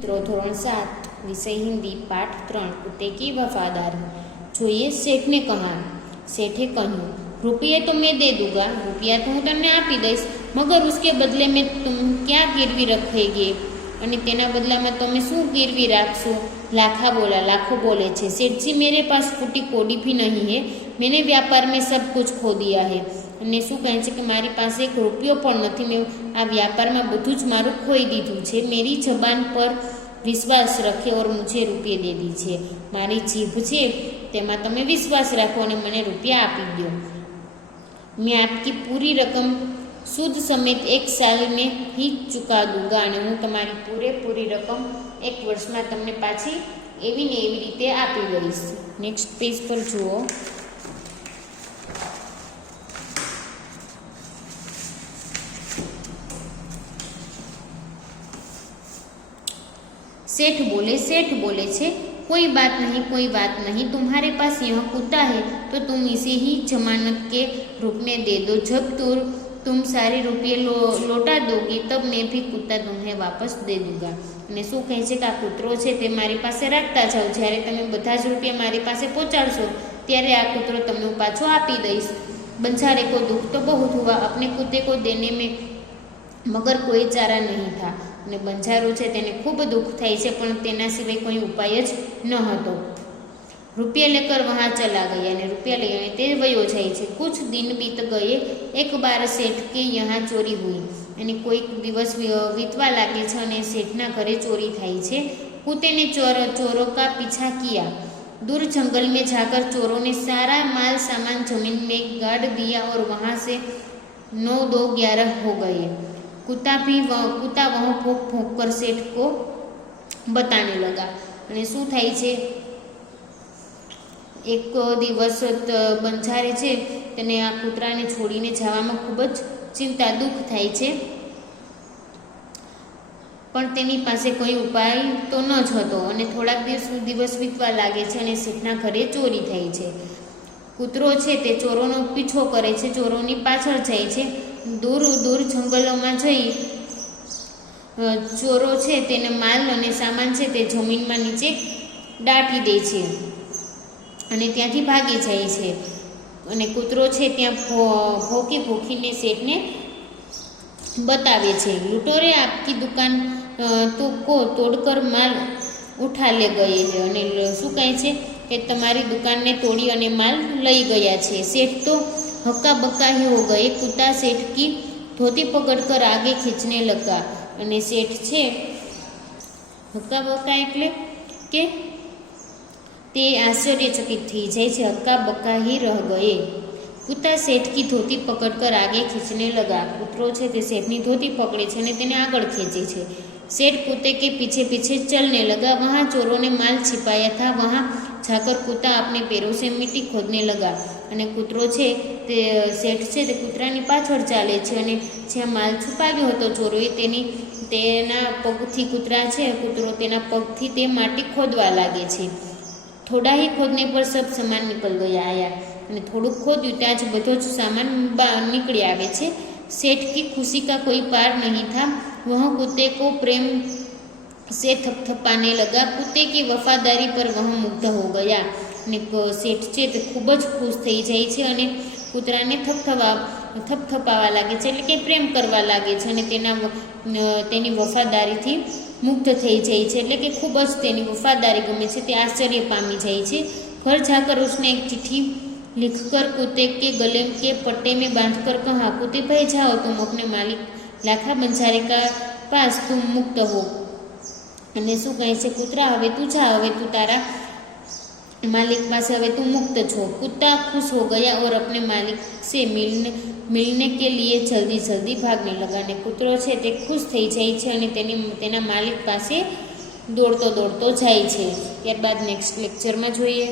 મિત્રો ધોરણ 7 विषय हिंदी पाठ 3 कुत्ते की वफादारी। જોઈએ શેઠને કહા। શેઠે કહ્યું, रुपये तो मैं दे दूंगा, रुपया तो હું તમને આપી દઈશ, મગર उसके बदले में तुम क्या गिरवी रखेगे? અને તેના બદલામાં તમે શું गिरवी રાખશો? लाखा बोला, लाखों बोले छे, सेठ जी मेरे पास फूटी कोडी भी नहीं है, मैंने व्यापार में सब कुछ खो दिया है। અને શું કહે છે કે મારી પાસે એક રૂપિયો પણ નથી, મેં આ વ્યાપારમાં બધું જ મારું ખોઈ દીધું છે। मेरी जबान पर विश्वास रखे और मुझे रुपये दे दीजिए, मारी जीभ है तेमा तमे विश्वास राखो और मने रुपया आपी दो। मैं आपकी पूरी रकम सूद समेत 1 साल में ही चुका दूंगा और हूँ तमारी पूरी रकम 1 वर्ष में तमने पाछी एवी ने एवी रीते आपी दईश। नेक्स्ट पेज पर जुओ। सेठ बोले छे, कोई बात नहीं, तुम्हारे पास यह कुत्ता है तो तुम इसे ही जमानत के रूप में दे दो। जब तुम सारे रुपये लौटा दोगे तब मैं भी कुत्ता तुम्हें वापस दे दूंगा। અને શું કહે છે કે આ કૂતરો છે તે મારી પાસે રાખતા જાઓ, જ્યારે તમે બધા જ રૂપિયા મારી પાસે પહોંચાડશો ત્યારે આ કૂતરો તમને પાછો આપી દઈશ। બંજારે को दुख तो बहुत हुआ, अपने कुत्ते को देने में मगर कोई चारा नहीं था। અને બંજારો છે તેને ખૂબ દુઃખ થાય છે પણ તેના સિવાય કોઈ ઉપાય જ ન હતો। रुपया लेकर वहाँ चला गया ने रुपया ले ते वयो जाए छे। कुछ दिन बीत गए, एक बार सेठ के यहाँ चोरी हुई અને કોઈક દિવસ વીતવા લાગે છે અને શેઠના ઘરે ચોરી થાય છે। कुत्ते ने चोरों का पीछा किया, दूर जंगल में जाकर चोरों ने सारा माल सामान जमीन में गाड़ दिया और वहाँ से 9 2 11 हो गए। कुत्ता वहाँ भोंक कर सेठ को बताने लगा। અને શું થાય છે, એક દિવસ બંજારે છે તેને આ કૂતરાને છોડીને જવામાં ખૂબ જ ચિંતા દુઃખ થાય છે પણ તેની પાસે કોઈ ઉપાય તો ન જ હતો અને થોડાક દિવસ વીતવા લાગે છે અને શેઠના ઘરે ચોરી થાય છે। કૂતરો છે તે ચોરોનો પીછો કરે છે, ચોરોની પાછળ જાય છે। દૂર જંગલોમાં જઈ ચોરો છે તેને માલ અને સામાન છે તે જમીનમાં નીચે દાટી દે છે અને ત્યાંથી ભાગી જાય છે। અને કૂતરો છે ત્યાં ભોંકીને શેઠને बतावे छे, लूटोरे आपकी दुकान तो को तोड़कर माल उठा ले गए है। અને શું કહે છે કે તમારી દુકાનને તોડી અને માલ લઈ ગયા છે। सेठ तो हक्का बक्का ही हो गए, कुत्ता सेठ की धोती पकड़कर आगे खींचने लगा। અને सेठ છે हक्का बक्का એટલે કે તે આશ્ચર્યચकित થઈ જાય છે। हक्का बक्का ही रह गए, कुत्ता सेठ की धोती पकड़कर आगे खींचने लगा। कूतरो છે તે શેઠની ધોતી પકડે છે અને તેને આગળ ખેંચે છે। सेठ कुत्ते के पीछे पीछे चलने लगा, वहाँ चोरों ने माल छिपाया था, वहाँ जाकर कुत्ता अपने पैरों से मिट्टी खोदने लगा। અને કૂતરો છે તે શેઠ છે તે કૂતરાની પાછળ ચાલે છે અને જ્યાં માલ છુપાવ્યો હતો ચોરોએ તેના પગથી કૂતરો તેના પગથી તે માટી ખોદવા લાગે છે। थोड़ा ही खोदने पर सब सामान निकल गया आया અને થોડુંક ખોદ્યું ત્યાં જ બધો જ સામાન નીકળી આવે છે। सेठ की खुशी का कोई पार नहीं था, वह कुत्ते को प्रेम से थपथपाने लगा। कुत्ते की वफादारी पर वह मुग्ध हो गया। અને શેઠ છે તે ખૂબ જ ખુશ થઈ જાય છે અને કૂતરાને થપથપાવા લાગે છે એટલે કે પ્રેમ કરવા લાગે છે અને તેની વફાદારીથી મુગ્ધ થઈ જાય છે એટલે કે ખૂબ જ તેની વફાદારી गमे છે, તે આશ્ચર્ય પામી જાય છે। घर जाकर उसने एक चिट्ठी लिखकर कुत्ते के गले के पट्टे में बांधकर कहा, कुत्ते भाई जाओ, तुम अपने मालिक लाखा बंजारे का पास तुम मुक्त हो। અને શું કહે છે, કૂતરા હવે તું જા, હવે તું તારા मालिक पास हवे तू मुक्त छो। कुत्ता खुश हो गया और अपने मालिक से मिलने के लिए जल्दी भागने लगा। ने कूतरो छे ते खुश थई जाय छे અને તેના માલિક પાસે દોડતો જાય છે। ત્યારબાદ નેક્સ્ટ લેક્ચરમાં જોઈએ।